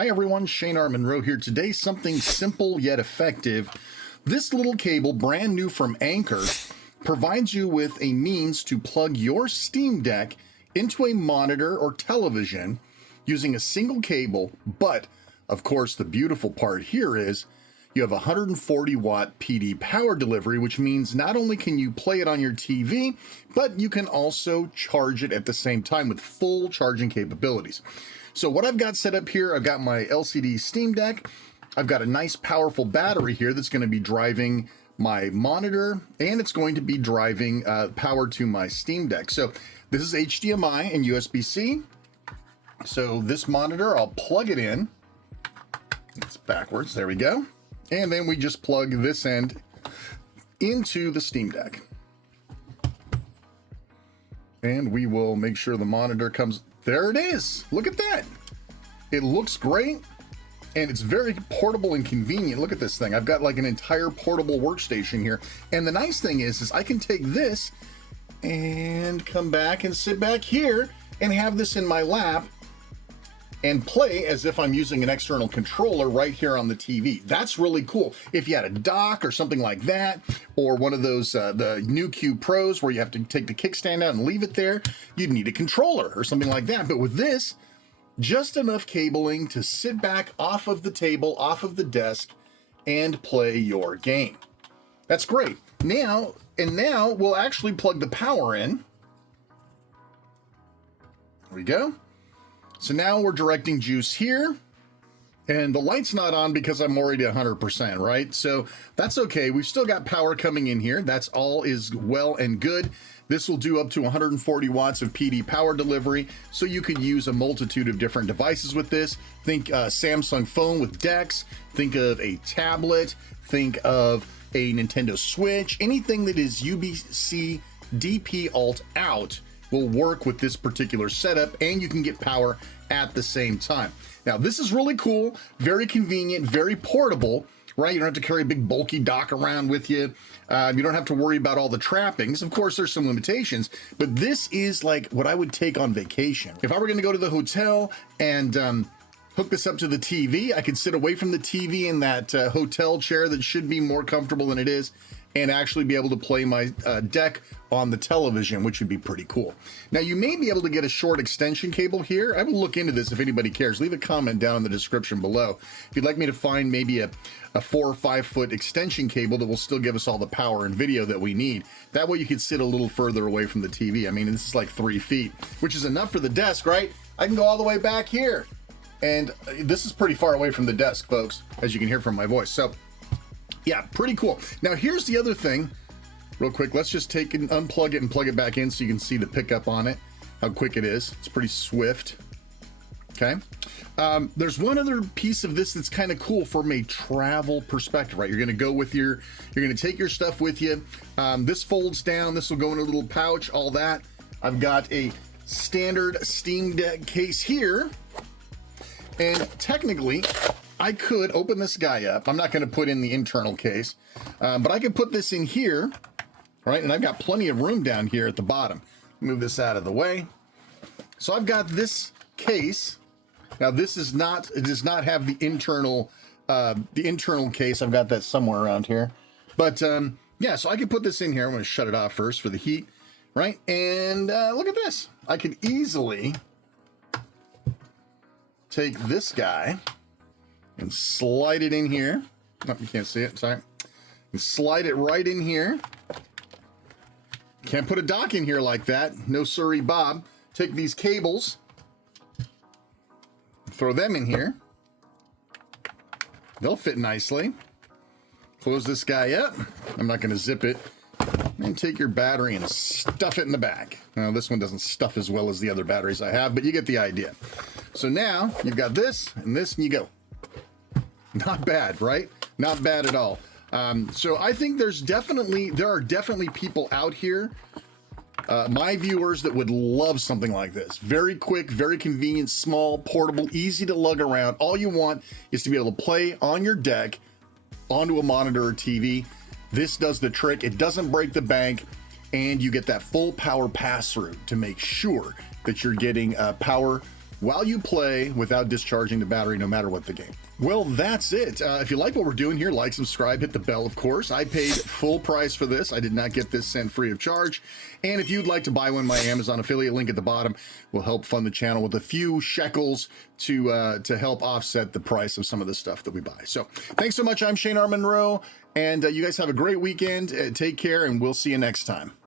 Hi everyone, Shane R. Monroe here. Today, something simple yet effective. This little cable, brand new from Anker, provides you with a means to plug your Steam Deck into a monitor or television using a single cable. But of course, the beautiful part here is you have 140 watt PD power delivery, which means not only can you play it on your TV, but you can also charge it at the same time with full charging capabilities. So what I've got set up here, I've got my LCD Steam Deck. I've got a nice powerful battery here that's going to be driving my monitor, and it's going to be driving power to my Steam Deck. So this is HDMI and USB-C. So this monitor, I'll plug it in. It's backwards, there we go. And then we just plug this end into the Steam Deck. And we will make sure the monitor comes, there it is. Look at that. It looks great. And it's very portable and convenient. Look at this thing. I've got like an entire portable workstation here. And the nice thing is I can take this and come back and sit back here and have this in my lap and play as if I'm using an external controller right here on the TV. That's really cool. If you had a dock or something like that, or one of those, the INIU Pros where you have to take the kickstand out and leave it there, you'd need a controller or something like that. But with this, just enough cabling to sit back off of the table, off of the desk, and play your game. That's great. Now we'll actually plug the power in. There we go. So now we're directing juice here, and the light's not on because I'm already 100%, right? So that's okay. We've still got power coming in here. That's all is well and good. This will do up to 140 watts of PD power delivery, so you could use a multitude of different devices with this. Think Samsung phone with DeX, think of a tablet, think of a Nintendo Switch, anything that is USBC DP alt out will work with this particular setup, and you can get power at the same time. Now, this is really cool, very convenient, very portable, right? You don't have to carry a big bulky dock around with you. You don't have to worry about all the trappings. Of course, there's some limitations, but this is like what I would take on vacation. If I were gonna go to the hotel and hook this up to the TV, I could sit away from the TV in that hotel chair that should be more comfortable than it is, and actually be able to play my deck on the television, which would be pretty cool. Now, you may be able to get a short extension cable here. I will look into this if anybody cares. Leave a comment down in the description below if you'd like me to find maybe a 4 or 5 foot extension cable that will still give us all the power and video that we need. That way you could sit a little further away from the TV. I mean, this is like 3 feet, which is enough for the desk, right? I can go all the way back here. And this is pretty far away from the desk, folks, as you can hear from my voice. So yeah, pretty cool. Now here's the other thing, real quick. Let's just take and unplug it and plug it back in so you can see the pickup on it, how quick it is. It's pretty swift. Okay. There's one other piece of this that's kind of cool from a travel perspective, right? You're going to go with you're going to take your stuff with you. This folds down. This will go in a little pouch, all that. I've got a standard Steam Deck case here. And technically, I could open this guy up. I'm not going to put in the internal case, but I could put this in here, right? And I've got plenty of room down here at the bottom. Move this out of the way. So I've got this case. Now this is not, it does not have the internal case. I've got that somewhere around here, but yeah, so I could put this in here. I'm going to shut it off first for the heat, right? And look at this. I could easily take this guy and slide it in here. Oh, you can't see it, sorry. And slide it right in here. Can't put a dock in here like that. No siree, Bob. Take these cables, throw them in here. They'll fit nicely. Close this guy up. I'm not going to zip it. And take your battery and stuff it in the back. Now, this one doesn't stuff as well as the other batteries I have, but you get the idea. So now you've got this, and you go. Not bad, right? Not bad at all. So I think there are definitely people out here, my viewers, that would love something like this. Very quick, very convenient, small, portable, easy to lug around. All you want is to be able to play on your deck onto a monitor or TV. This does the trick. It doesn't break the bank, and you get that full power pass-through to make sure that you're getting power while you play without discharging the battery, no matter what the game. Well, that's it. If you like what we're doing here, like, subscribe, hit the bell, of course. I paid full price for this. I did not get this sent free of charge. And if you'd like to buy one, my Amazon affiliate link at the bottom will help fund the channel with a few shekels to help offset the price of some of the stuff that we buy. So thanks so much. I'm Shane R. Monroe, and you guys have a great weekend. Take care, and we'll see you next time.